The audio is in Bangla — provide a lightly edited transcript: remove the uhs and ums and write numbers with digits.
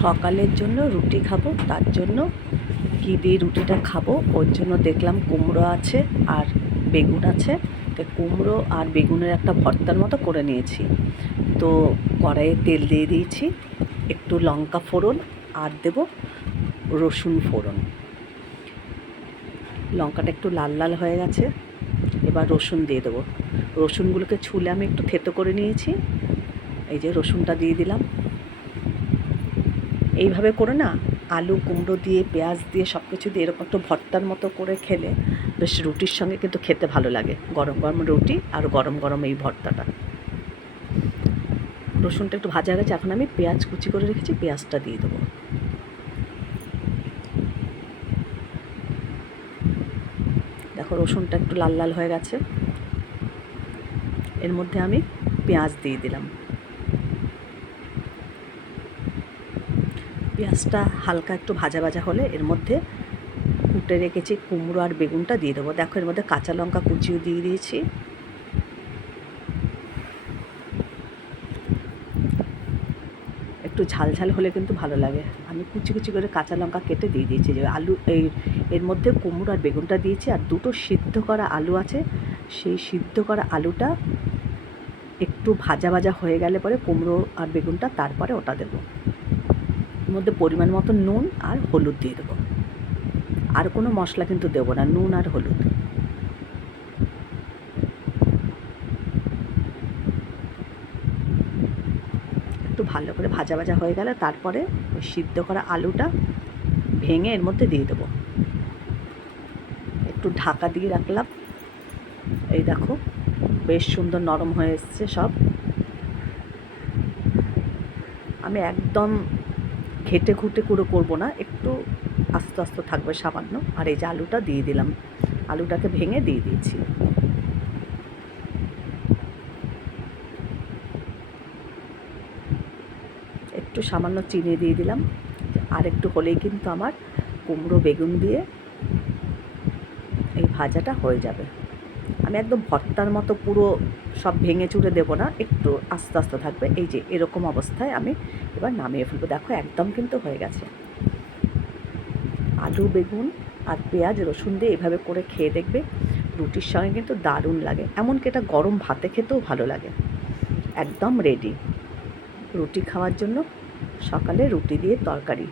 সকালের জন্য রুটি খাবো, তার জন্য কী দিয়ে রুটিটা খাবো ওর জন্য দেখলাম কুমড়ো আছে আর বেগুন আছে। তো কুমড়ো আর বেগুনের একটা ভর্তার মতো করে নিয়েছি। তো কড়াইয়ে তেল দিয়ে দিয়েছি, একটু লঙ্কা ফোড়ন আর দেব রসুন ফোড়ন। লঙ্কাটা একটু লাল লাল হয়ে গেছে, এবার রসুন দিয়ে দেবো। রসুনগুলোকে ছুলে আমি একটু থেতো করে নিয়েছি। এই যে রসুনটা দিয়ে দিলাম। এইভাবে করে না আলু কুমড়ো দিয়ে পেঁয়াজ দিয়ে সব কিছু দিয়ে এরকম একটু ভর্তার মতো করে খেলে বেশ রুটির সঙ্গে কিন্তু খেতে ভালো লাগে। গরম গরম রুটি আর গরম গরম এই ভর্তাটা। রসুনটা একটু ভাজা গেছে, এখন আমি পেঁয়াজ কুচি করে রেখেছি, পেঁয়াজটা দিয়ে দেবো। দেখো রসুনটা একটু লাল লাল হয়ে গেছে, এর মধ্যে আমি পেঁয়াজ দিয়ে দিলাম। পেঁয়াজটা হালকা একটু ভাজা ভাজা হলে এর মধ্যে কুটে রেখেছি কুমড়ো আর বেগুনটা দিয়ে দেবো। দেখো এর মধ্যে কাঁচা লঙ্কা কুচিও দিয়ে দিয়েছি। একটু ঝাল ঝাল হলে কিন্তু ভালো লাগে। আমি কুচি কুচি করে কাঁচা লঙ্কা কেটে দিয়ে দিয়েছি। যে আলু এর মধ্যে কুমড়ো আর বেগুনটা দিয়েছি, আর দুটো সিদ্ধ করা আলু আছে, সেই সিদ্ধ করা আলুটা একটু ভাজা ভাজা হয়ে গেলে পরে কুমড়ো আর বেগুনটা তারপরে ওটা দেবো। এর মধ্যে পরিমাণ মতো নুন আর হলুদ দিয়ে দেবো। আর কোনো মশলা কিন্তু দেবো না, নুন আর হলুদ। একটু ভালো করে ভাজা ভাজা হয়ে গেলে তারপরে ওই সিদ্ধ করা আলুটা ভেঙে এর মধ্যে দিয়ে দেবো। একটু ঢাকা দিয়ে রাখলাম। এই দেখো বেশ সুন্দর নরম হয়ে এসছে সব। আমি একদম ঘেটে ঘুটে কুড়ো করবো না, একটু আস্তে আস্তে থাকবে সামান্য। আর এই যে আলুটা দিয়ে দিলাম, আলুটাকে ভেঙে দিয়ে দিয়েছি। একটু সামান্য চিনি দিয়ে দিলাম। আর একটু হলেই কিন্তু আমার কুমড়ো বেগুন দিয়ে এই ভাজাটা হয়ে যাবে। আমি একদম ভর্তার মতো পুরো সব ভেঙে চুরে দেবো না, একটু আস্তে আস্তে থাকবে। এই যে এরকম অবস্থায় আমি এবার নামিয়ে ফেলবো। দেখো একদম কিন্তু হয়ে গেছে। আলু বেগুন আর পেঁয়াজ রসুন দিয়ে এভাবে করে খেয়ে দেখবে, রুটির সঙ্গে কিন্তু দারুণ লাগে। এমনকি এটা গরম ভাতে খেতেও ভালো লাগে। একদম রেডি রুটি খাওয়ার জন্য। সকালে রুটি দিয়ে তরকারি।